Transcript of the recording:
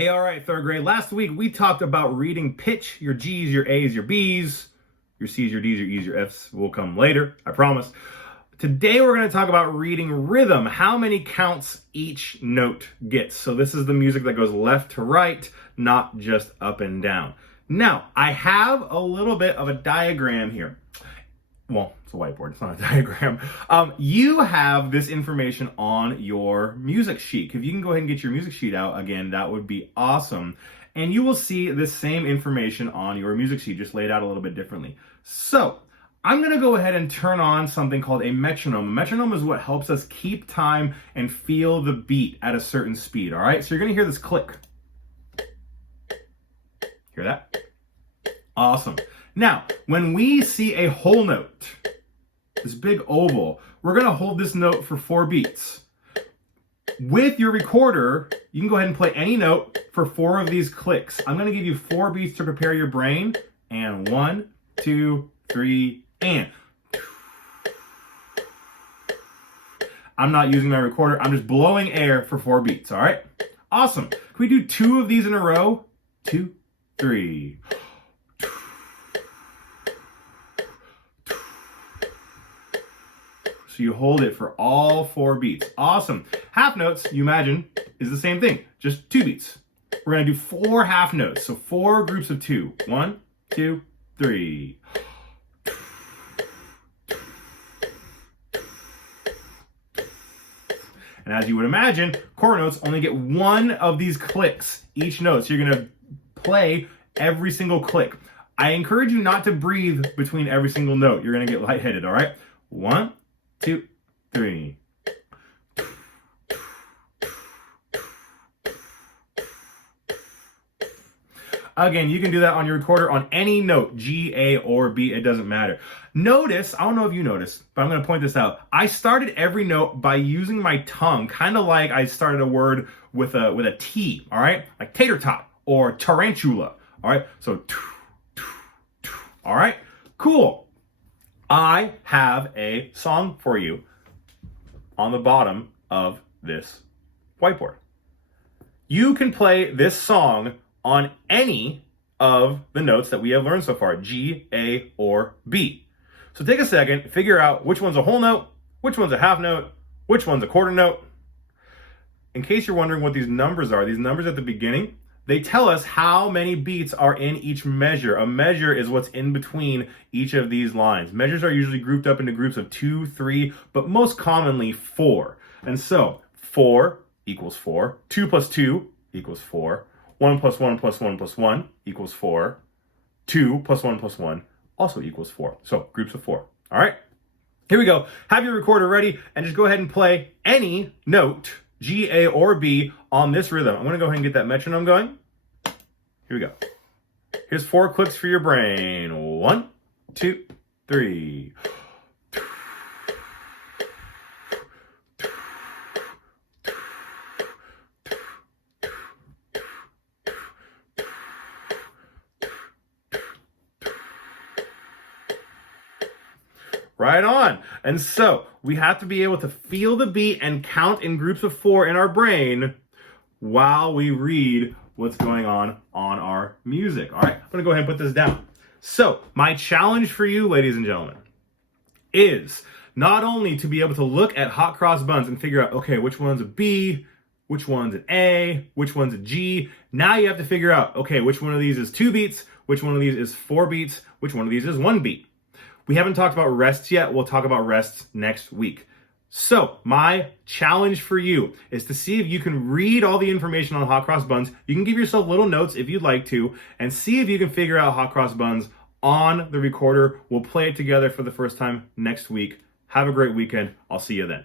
Hey, all right, third grade. Last week we talked about reading pitch, your G's, your A's, your B's, your C's, your D's, your E's, your F's will come later, I promise. Today we're going to talk about reading rhythm, how many counts each note gets. So this is the music that goes left to right, not just up and down. Now, I have a little bit of a diagram here. Well, it's a whiteboard, it's not a diagram. You have this information on your music sheet. If you can go ahead and get your music sheet out again, that would be awesome. And you will see this same information on your music sheet, just laid out a little bit differently. So, I'm going to go ahead and turn on something called a metronome. A metronome is what helps us keep time and feel the beat at a certain speed, all right? So you're going to hear this click. Hear that? Awesome. Now, when we see a whole note, this big oval, we're going to hold this note for 4 beats. With your recorder, you can go ahead and play any note for 4 of these clicks. I'm going to give you 4 beats to prepare your brain. And 1, 2, 3, and. I'm not using my recorder. I'm just blowing air for 4 beats, all right? Awesome. Can we do 2 of these in a row? 2, 3. So you hold it for all 4 beats. Awesome. Half notes, you imagine, is the same thing, just 2 beats. We're going to do 4 half notes, so 4 groups of 2. 1, 2, 3. And as you would imagine, quarter notes only get 1 of these clicks each note. So you're going to play every single click. I encourage you not to breathe between every single note. You're going to get lightheaded, all right? 1, 2, 3. Again, you can do that on your recorder on any note, G, A, or B, it doesn't matter. Notice, I don't know if you noticed, but I'm going to point this out. I started every note by using my tongue, kind of like I started a word with a T, all right? Like tater tot or tarantula, all right? So, all right? Cool. I have a song for you on the bottom of this whiteboard. You can play this song on any of the notes that we have learned so far, G, A, or B. So take a second, figure out which one's a whole note, which one's a half note, which one's a quarter note. In case you're wondering what these numbers are, these numbers at the beginning, they tell us how many beats are in each measure. A measure is what's in between each of these lines. Measures are usually grouped up into groups of 2, 3, but most commonly 4. And so 4 equals 4, 2 plus 2 equals 4, 1 plus 1 plus 1 plus 1 equals 4, 2 plus 1 plus 1 also equals 4. So groups of 4. All right, here we go. Have your recorder ready and just go ahead and play any note, G, A, or B, on this rhythm. I'm going to go ahead and get that metronome going. Here we go. Here's 4 clicks for your brain. 1, 2, 3. Right on. And so we have to be able to feel the beat and count in groups of 4 in our brain while we read what's going on our music. All right, I'm going to go ahead and put this down. So my challenge for you, ladies and gentlemen, is not only to be able to look at hot cross buns and figure out, okay, which one's a B, which one's an A, which one's a G. Now you have to figure out, okay, which one of these is 2 beats, which one of these is 4 beats, which one of these is 1 beat. We haven't talked about rests yet. We'll talk about rests next week. So my challenge for you is to see if you can read all the information on hot cross buns. You can give yourself little notes if you'd like to, and see if you can figure out hot cross buns on the recorder. We'll play it together for the first time next week. Have a great weekend. I'll see you then.